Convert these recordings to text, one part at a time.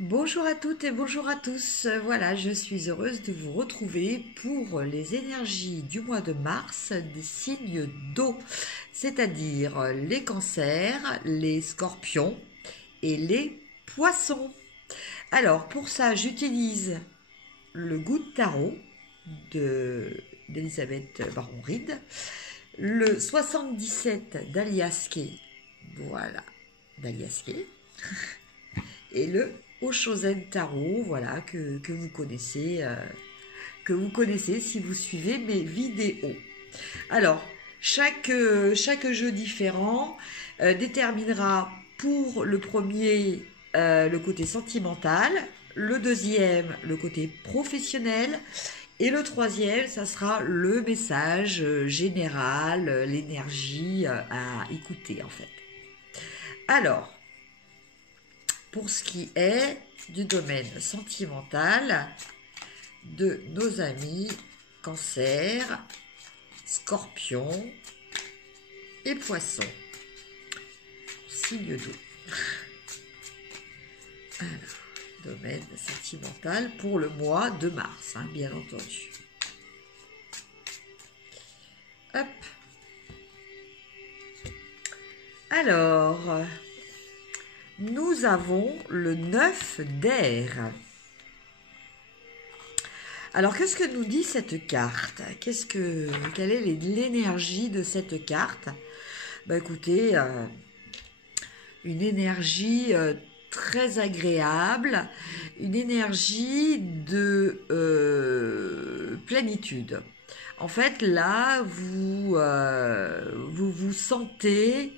Bonjour à toutes et bonjour à tous. Voilà, je suis heureuse de vous retrouver pour les énergies du mois de mars des signes d'eau, c'est-à-dire les cancers, les scorpions et les poissons. Alors, pour ça, j'utilise le Good Tarot d'Elisabeth Baron-Ried, le 77 d'Alias Kay, voilà, d'Alias Kay, et le Oshozen Tarot, voilà, que vous connaissez si vous suivez mes vidéos. Alors, chaque jeu différent déterminera pour le premier le côté sentimental, le deuxième le côté professionnel, et le troisième, ça sera le message général, l'énergie à écouter en fait. Alors, pour ce qui est du domaine sentimental de nos amis Cancer, Scorpion et Poisson. Signe d'eau. Alors, domaine sentimental pour le mois de mars, hein, bien entendu. Hop. Alors, nous avons le 9 d'air. Alors, qu'est-ce que nous dit cette carte? Quelle est l'énergie de cette carte? Bah, écoutez, une énergie très agréable, une énergie de plénitude. En fait, là, vous vous sentez...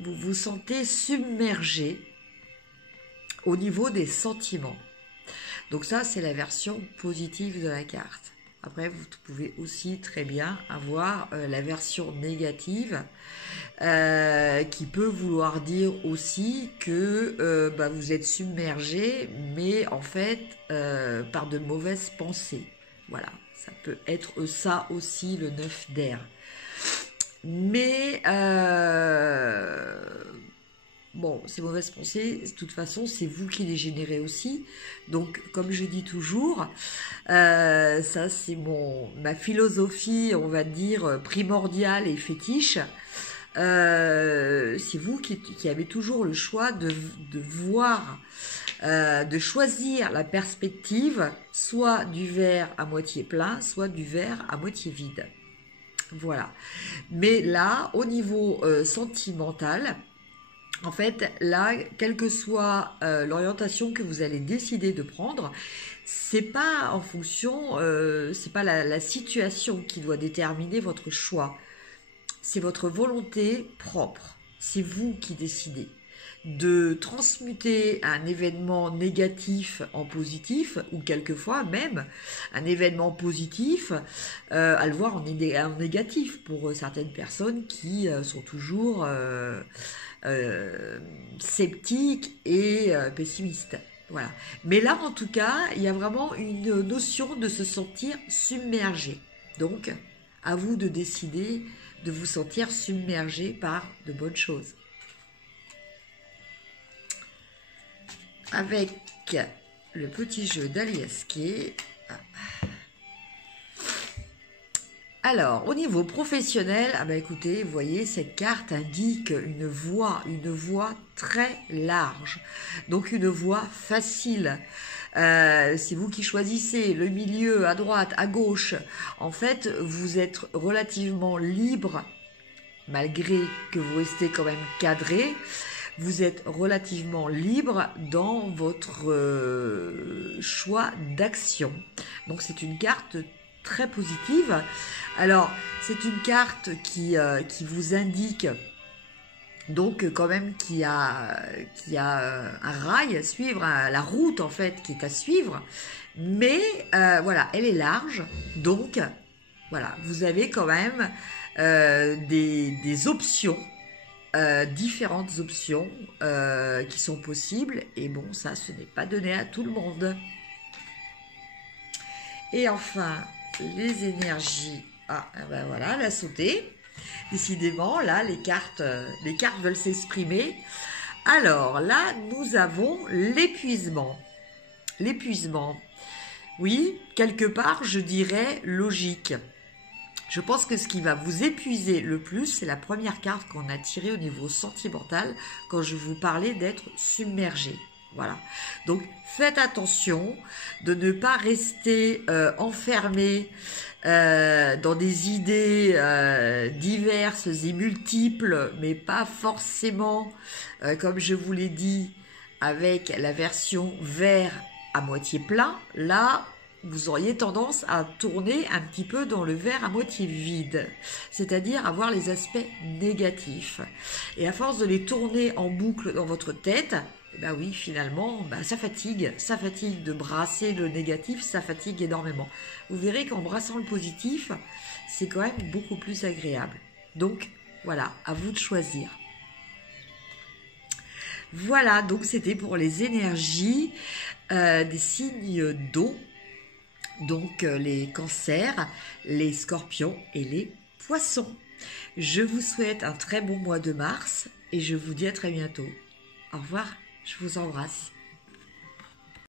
vous vous sentez submergé au niveau des sentiments. Donc ça, c'est la version positive de la carte. Après, vous pouvez aussi très bien avoir la version négative qui peut vouloir dire aussi que vous êtes submergé, mais en fait, par de mauvaises pensées. Voilà, ça peut être ça aussi, le 9 d'air. Mais bon, ces mauvaises pensées, de toute façon, c'est vous qui les générez aussi. Donc, comme je dis toujours, ça c'est ma philosophie, on va dire, primordiale et fétiche. C'est vous qui avez toujours le choix de voir, de choisir la perspective, soit du verre à moitié plein, soit du verre à moitié vide. Voilà. Mais là, au niveau sentimental, en fait, là, quelle que soit l'orientation que vous allez décider de prendre, c'est pas en fonction, c'est pas la situation qui doit déterminer votre choix. C'est votre volonté propre. C'est vous qui décidez de transmuter un événement négatif en positif, ou quelquefois même un événement positif, à le voir en négatif pour certaines personnes qui sont toujours sceptiques et pessimistes. Voilà. Mais là, en tout cas, il y a vraiment une notion de se sentir submergé. Donc, à vous de décider de vous sentir submergé par de bonnes choses. Avec le petit jeu d'Alias Kay. Alors, au niveau professionnel, écoutez, vous voyez, cette carte indique une voie très large. Donc, une voie facile. C'est vous qui choisissez le milieu, à droite, à gauche. En fait, vous êtes relativement libre, malgré que vous restez quand même cadré. Vous êtes relativement libre dans votre choix d'action. Donc, c'est une carte très positive. Alors, c'est une carte qui vous indique donc quand même qu'il y a un rail à suivre, la route en fait qui est à suivre, mais voilà, elle est large, donc voilà, vous avez quand même des options, différentes options qui sont possibles, et bon, ça, ce n'est pas donné à tout le monde. Et enfin, les énergies, voilà, elle a sauté. Décidément, là, les cartes veulent s'exprimer. Alors là, nous avons l'épuisement. L'épuisement. Oui, quelque part, je dirais logique. Je pense que ce qui va vous épuiser le plus, c'est la première carte qu'on a tirée au niveau sentimental quand je vous parlais d'être submergé. Voilà. Donc, faites attention de ne pas rester enfermé dans des idées diverses et multiples, mais pas forcément, comme je vous l'ai dit, avec la version verre à moitié plein. Là, vous auriez tendance à tourner un petit peu dans le verre à moitié vide, c'est-à-dire avoir les aspects négatifs. Et à force de les tourner en boucle dans votre tête, eh ben oui, finalement, ça fatigue de brasser le négatif, ça fatigue énormément. Vous verrez qu'en brassant le positif, c'est quand même beaucoup plus agréable. Donc, voilà, à vous de choisir. Voilà, donc c'était pour les énergies des signes d'eau. Donc les cancers, les scorpions et les poissons. Je vous souhaite un très bon mois de mars et je vous dis à très bientôt. Au revoir, je vous embrasse.